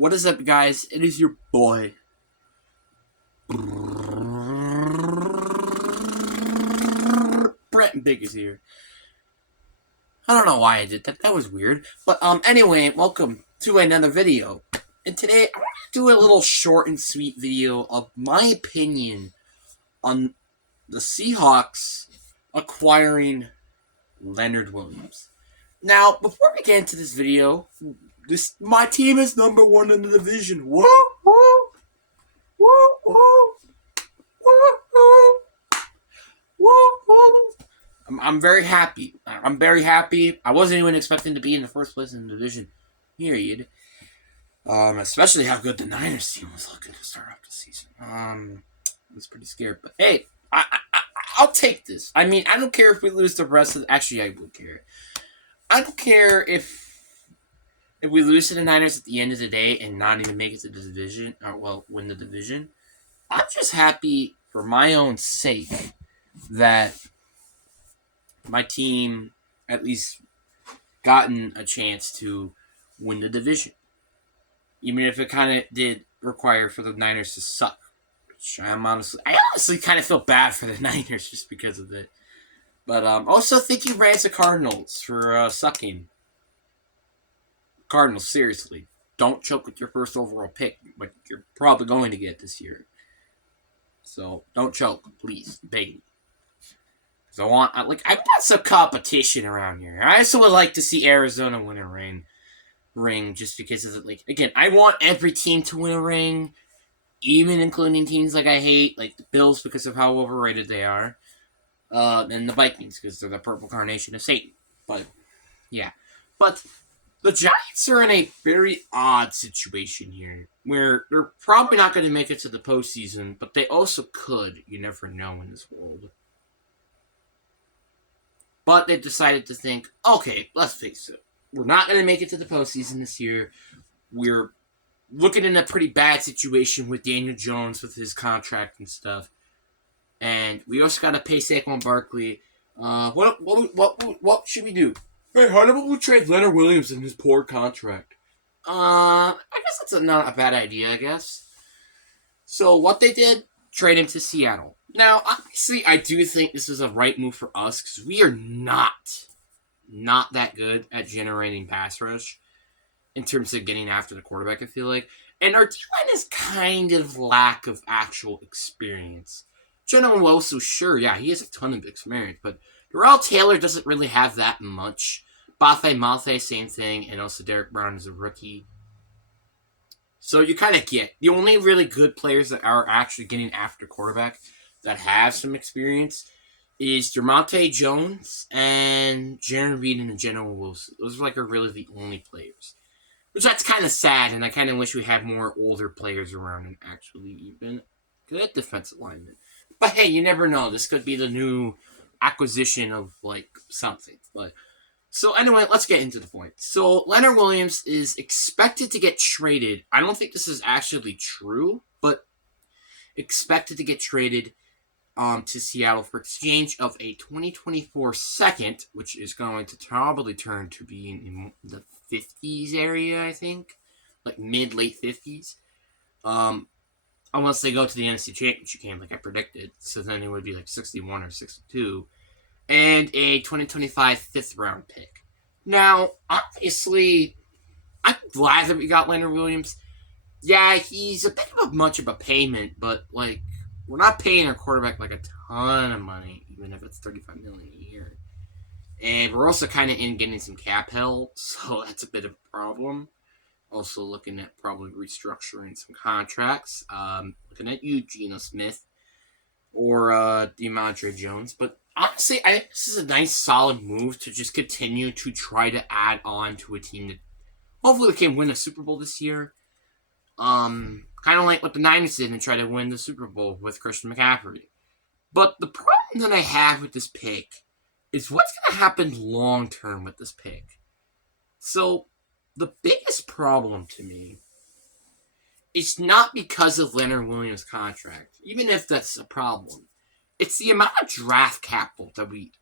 What is up, guys? It is your boy. Brett Big is here. I don't know why I did that. That was weird. But anyway, welcome to another video. And today I want to do a little short and sweet video of my opinion on the Seahawks acquiring Leonard Williams. Now, before we get into this video, my team is number one in the division. Woo woo woo woo woo woo woo. I'm very happy. I'm very happy. I wasn't even expecting to be in the first place in the division. Period. Especially how good the Niners team was looking to start off the season. I was pretty scared, but hey, I'll take this. I mean, I don't care if we lose the rest of. Actually, I would care. I don't care if we lose to the Niners at the end of the day and not even make it to the division, or win the division. I'm just happy for my own sake that my team at least gotten a chance to win the division. Even if it kind of did require for the Niners to suck. Which I honestly kind of feel bad for the Niners just because of it. But also thank you, Rams and Cardinals, for sucking. Cardinals, seriously. Don't choke with your first overall pick, but you're probably going to get this year. So don't choke, please. Beg. I want some competition around here. I also would like to see Arizona win a ring just because of it. Again, I want every team to win a ring, even including teams like I hate, like the Bills because of how overrated they are, and the Vikings because they're the purple carnation of Satan. But yeah, but the Giants are in a very odd situation here, where they're probably not going to make it to the postseason, but they also could. You never know in this world. But they decided to think, okay, let's face it. We're not going to make it to the postseason this year. We're looking in a pretty bad situation with Daniel Jones with his contract and stuff. And we also got to pay Saquon Barkley. What should we do? Hey, how about we trade Leonard Williams in his poor contract? I guess that's not a bad idea, I guess. So what they did, trade him to Seattle. Now, obviously, I do think this is a right move for us because we are not that good at generating pass rush in terms of getting after the quarterback, I feel like. And our D-line is kind of lack of actual experience. General Wilson, sure, yeah, he has a ton of experience, but Darrell Taylor doesn't really have that much. Bafe Mafe, same thing, and also Derek Brown is a rookie. So you kind of get the only really good players that are actually getting after quarterback that have some experience is Dermonte Jones and Jaron Reed and General Wilson. Those are really the only players. Which that's kind of sad, and I kind of wish we had more older players around and actually even good defensive linemen. But hey, you never know. This could be the new acquisition of something. But so anyway, let's get into the point. So Leonard Williams is expected to get traded. I don't think this is actually true, but expected to get traded to Seattle for exchange of a 2024 second, which is going to probably turn to be in the 50s area, I think. Mid-late 50s. Unless they go to the NFC Championship game like I predicted. So then it would be 61 or 62. And a 2025 fifth round pick. Now, obviously, I'm glad that we got Leonard Williams. Yeah, he's a bit of much of a payment, but we're not paying our quarterback a ton of money, even if it's $35 million a year. And we're also kind of getting some cap help, so that's a bit of a problem. Also looking at probably restructuring some contracts. Looking at you, Geno Smith, or DeMondre Jones. But honestly, I think this is a nice, solid move to just continue to try to add on to a team that hopefully can win a Super Bowl this year. Kind of like what the Niners did and try to win the Super Bowl with Christian McCaffrey. But the problem that I have with this pick is what's going to happen long term with this pick. So, the biggest problem to me is not because of Leonard Williams' contract, even if that's a problem. It's the amount of draft capital that we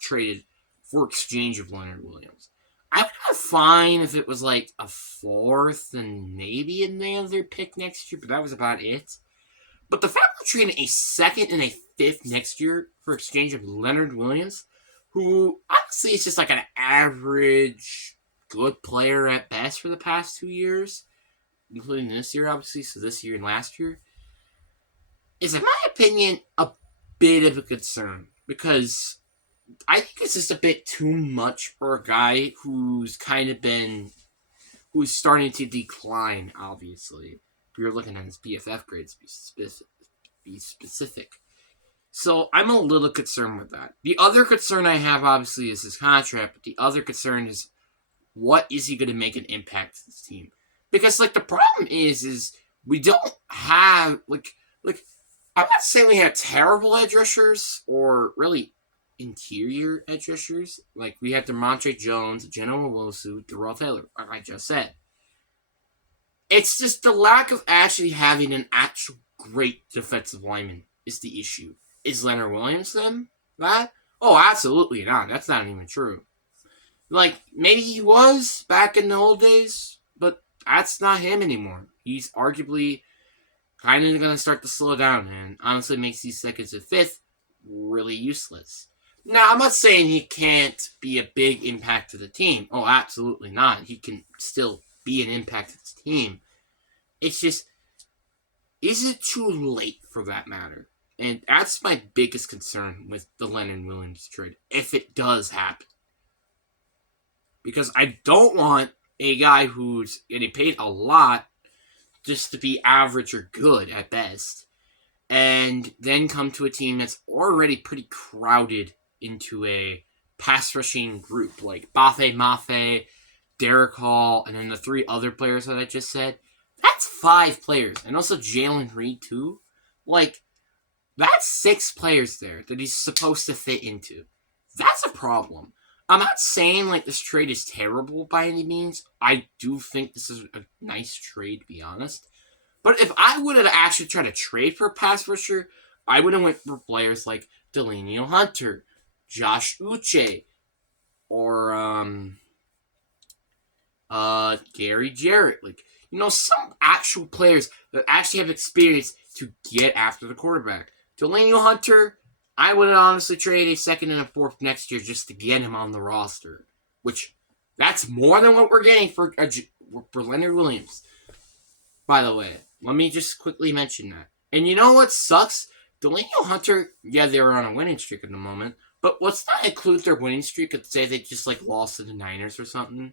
traded for exchange of Leonard Williams. I would have fine if it was like a fourth and maybe another pick next year, but that was about it. But the fact we're trading a second and a fifth next year for exchange of Leonard Williams, who honestly is just like an average good player at best for the past 2 years, including this year, obviously, so this year and last year, is, in my opinion, a bit of a concern. Because I think it's just a bit too much for a guy who's starting to decline, obviously. If you're looking at his BFF grades, be specific. So I'm a little concerned with that. The other concern I have, obviously, is his contract, but the other concern is, what is he going to make an impact to this team? Because, like, the problem is we don't have, like, I'm not saying we have terrible edge rushers or really interior edge rushers. Like, we have DeMontre Jones, Genoa Wosu, Darrell Taylor, like I just said. It's just the lack of actually having an actual great defensive lineman is the issue. Is Leonard Williams them? That? Oh, absolutely not. That's not even true. Like, maybe he was back in the old days, but that's not him anymore. He's arguably kind of going to start to slow down and honestly makes these seconds and fifth really useless. Now, I'm not saying he can't be a big impact to the team. Oh, absolutely not. He can still be an impact to the team. It's just, is it too late for that matter? And that's my biggest concern with the Leonard Williams trade, if it does happen. Because I don't want a guy who's getting paid a lot just to be average or good at best, and then come to a team that's already pretty crowded into a pass rushing group like Bafe Mafe, Derek Hall, and then the 3 other players that I just said. That's 5 players, and also Jalen Reed too. Like, that's 6 players there that he's supposed to fit into. That's a problem. I'm not saying like this trade is terrible by any means. I do think this is a nice trade, to be honest. But if I would have actually tried to trade for a pass rusher, I would have went for players like Delano Hunter, Josh Uche, or Gary Jarrett. Like, some actual players that actually have experience to get after the quarterback. Delano Hunter, I would honestly trade a second and a fourth next year just to get him on the roster. Which, that's more than what we're getting for Leonard Williams. By the way, let me just quickly mention that. And you know what sucks? Delano Hunter, yeah, they were on a winning streak at the moment, but let's not include their winning streak and say they just lost to the Niners or something.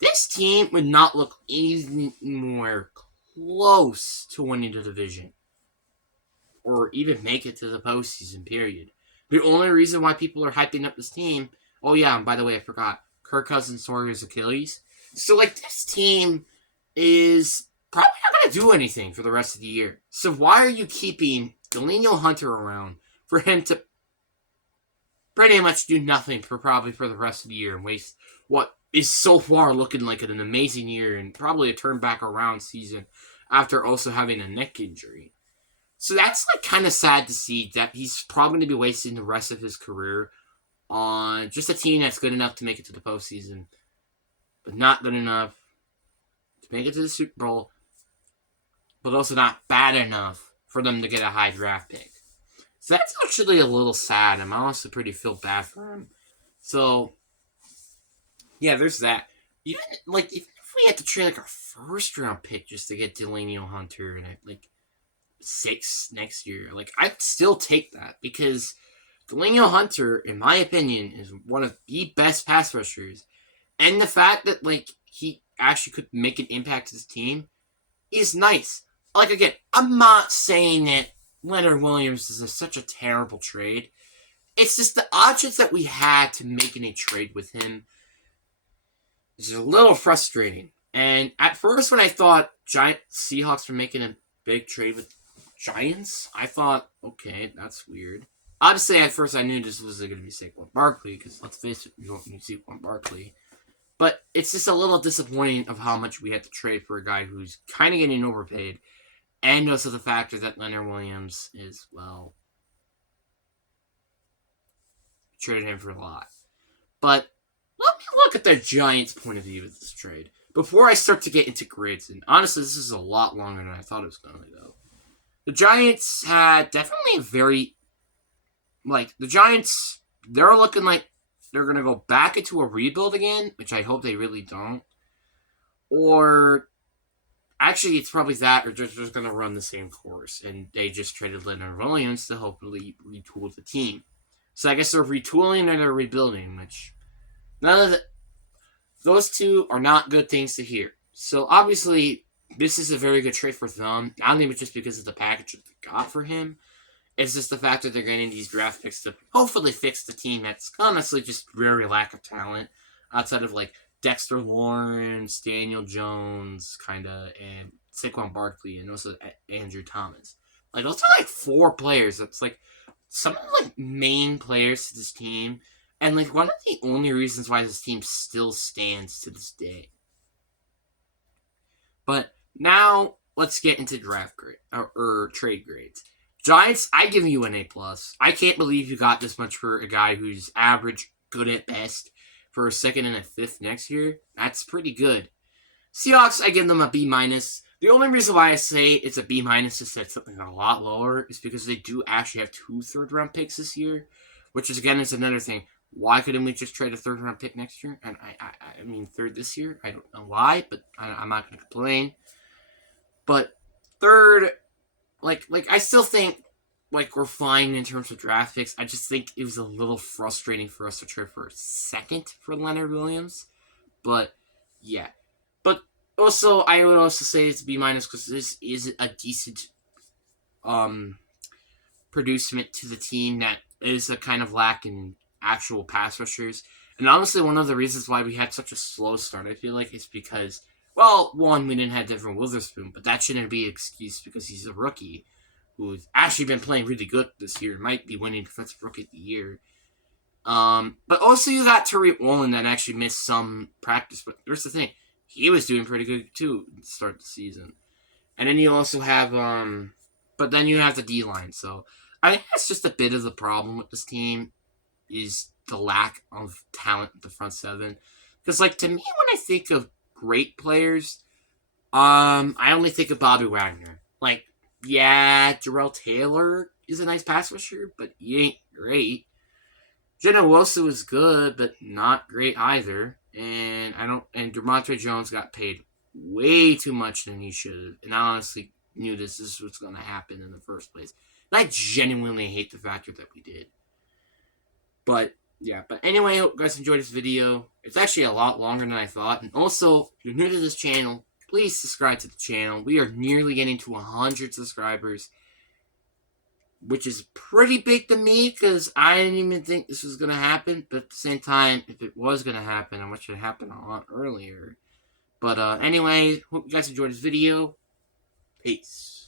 This team would not look anywhere close to winning the division. Or even make it to the postseason, period. The only reason why people are hyping up this team... Oh, yeah, and by the way, I forgot. Kirk Cousins tore his Achilles. So, this team is probably not going to do anything for the rest of the year. So why are you keeping Delano Hunter around for him to pretty much do nothing for the rest of the year and waste what is so far looking like an amazing year and probably a turn back around season after also having a neck injury? So that's kind of sad to see that he's probably going to be wasting the rest of his career on just a team that's good enough to make it to the postseason, but not good enough to make it to the Super Bowl, but also not bad enough for them to get a high draft pick. So that's actually a little sad. I'm honestly pretty feel bad for him. So, yeah, there's that. Even if we had to trade a first round pick just to get Delano Hunter and 6 next year, I'd still take that because Delano Hunter, in my opinion, is one of the best pass rushers, and the fact that he actually could make an impact to this team is nice. Again, I'm not saying that Leonard Williams is such a terrible trade. It's just the options that we had to making a trade with him is a little frustrating. And at first, when I thought Seahawks were making a big trade with Giants, I thought, okay, that's weird. Obviously, at first I knew this was going to be Saquon Barkley, because let's face it, you don't need Saquon Barkley. But it's just a little disappointing of how much we had to trade for a guy who's kind of getting overpaid, and also the factor that Leonard Williams is, traded him for a lot. But let me look at the Giants' point of view with this trade before I start to get into grids. And honestly, this is a lot longer than I thought it was going to go. The Giants had definitely a very, the Giants, they're looking like they're going to go back into a rebuild again, which I hope they really don't. Or, actually, it's probably that, or they're just going to run the same course. And they just traded Leonard Williams to hopefully retool the team. So I guess they're retooling or they're rebuilding, which those two are not good things to hear. So obviously, this is a very good trade for them. Not even just because of the package that they got for him. It's just the fact that they're getting these draft picks to hopefully fix the team that's honestly just very lack of talent. Outside of Dexter Lawrence, Daniel Jones, and Saquon Barkley, and also Andrew Thomas. Those are 4 players. That's some of the main players to this team. And one of the only reasons why this team still stands to this day. But now let's get into draft grade or trade grades. Giants, I give you an A+. I can't believe you got this much for a guy who's average, good at best, for a 2nd and a 5th next year. That's pretty good. Seahawks, I give them a B-. The only reason why I say it's a B- instead of something a lot lower is because they do actually have 2 third-round picks this year, which is another thing. Why couldn't we just trade a 3rd-round pick next year? And I mean, 3rd this year. I don't know why, but I'm not going to complain. But 3rd, I still think, we're fine in terms of draft picks. I just think it was a little frustrating for us to trade for a 2nd for Leonard Williams. But, yeah. But also, I would also say it's B- because this is a decent producement to the team that is a kind of lack in actual pass rushers. And honestly, one of the reasons why we had such a slow start, I feel like, is because, well, one, we didn't have Devin Witherspoon, but that shouldn't be an excuse because he's a rookie who's actually been playing really good this year, might be winning Defensive Rookie of the Year. But also you got Tariq Woolen that actually missed some practice, but here's the thing, he was doing pretty good too to start the season. And then you also have, but then you have the D-line, so I think that's just a bit of the problem with this team, is the lack of talent at the front 7. Because, to me, when I think of great players, I only think of Bobby Wagner. Yeah, Jarrell Taylor is a nice pass rusher, but he ain't great. Jenna Wilson was good, but not great either. And DeMontre Jones got paid way too much than he should have. And I honestly knew this was going to happen in the first place. And I genuinely hate the fact that we did. But, yeah. But anyway, I hope you guys enjoyed this video. It's actually a lot longer than I thought. And also, if you're new to this channel, please subscribe to the channel. We are nearly getting to 100 subscribers, which is pretty big to me because I didn't even think this was going to happen. But at the same time, if it was going to happen, I wish it happened a lot earlier. But anyway, hope you guys enjoyed this video. Peace.